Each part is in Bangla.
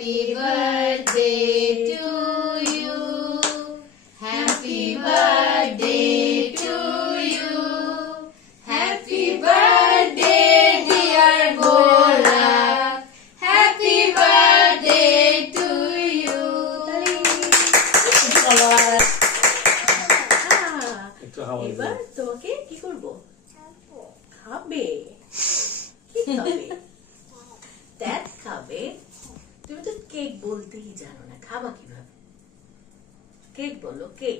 Happy birthday to you. Happy birthday to you. Happy birthday dear Golak. Happy birthday to you. এবার তোমাকে কি করব? খাবে। কি খাবে? ড্যাড খাবে। তুমি তো কেক বলতেই জানো না, খাবা কিভাবে? কেক বলো, কেক।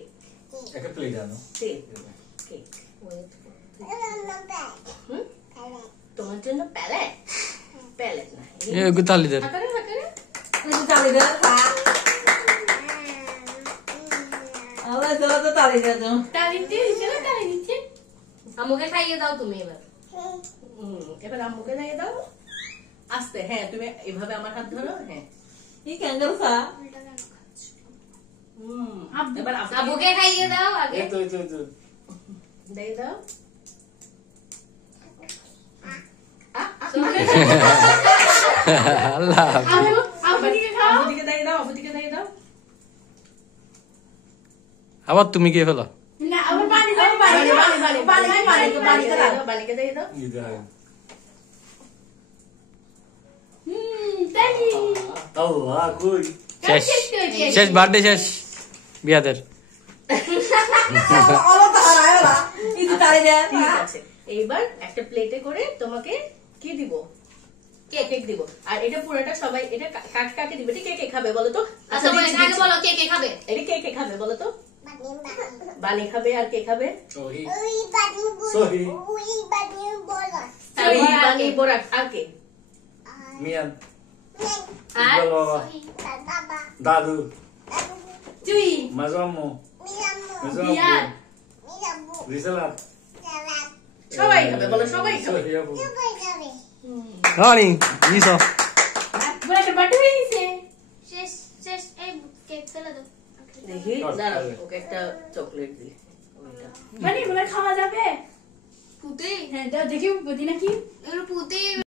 একটা প্লেট আনো। কেক। তোমার জন্য প্যালেট? প্যালেট না। গুতালিদের আম্মুকে খাইয়ে দাও তুমি এবার। এবার আম্মুকে দিয়ে দাও আস্তে। হ্যাঁ, তুমি এভাবে আমার হাত ধরো। হ্যাঁ, এবার আব্বুকে খাইয়ে দাও আগে। দিয়ে দাও। আল্লাহ আব্বুদিকে দিয়ে দাও, আব্বুদিকে দিয়ে দাও। আবার তুমি কে ফেলো? না আবার পানি দাও, বালিকে দিয়ে দাও। তালি আল্লাহ কই শেষ শেষ বার্থডে শেষ বিয়াদের। ঠিক আছে, এইবার একটা প্লেটে করে তোমাকে কি দিব? কেক দিব। আর এটা পুরোটা সবাই, এটা কাকে দিবে? কে কে খাবে বলো তো? আচ্ছা আগে বলো কে কে খাবে? এটা কে কে খাবে বলো তো? বানি খাবে। আর কে খাবে? সোহি বানি বোরাক। আর কে? মিয়ান আর বাবা দাদু তুই মাজাম্মু বিয়ার রিসালাত সবাই খাবে বলো, সবাই খাবে। সোহি আপু রানি নিছো বলে বার্থডে হয়ে গেছে। শেষ শেষ এই কেক ফেলে দাও। দেখি দাঁড়াও, ওকে একটা চকলেট দিই। মানে এগুলো খাওয়া যাবে? পুতে হ্যাঁ, দেখি পুতি নাকি এগুলো পুতে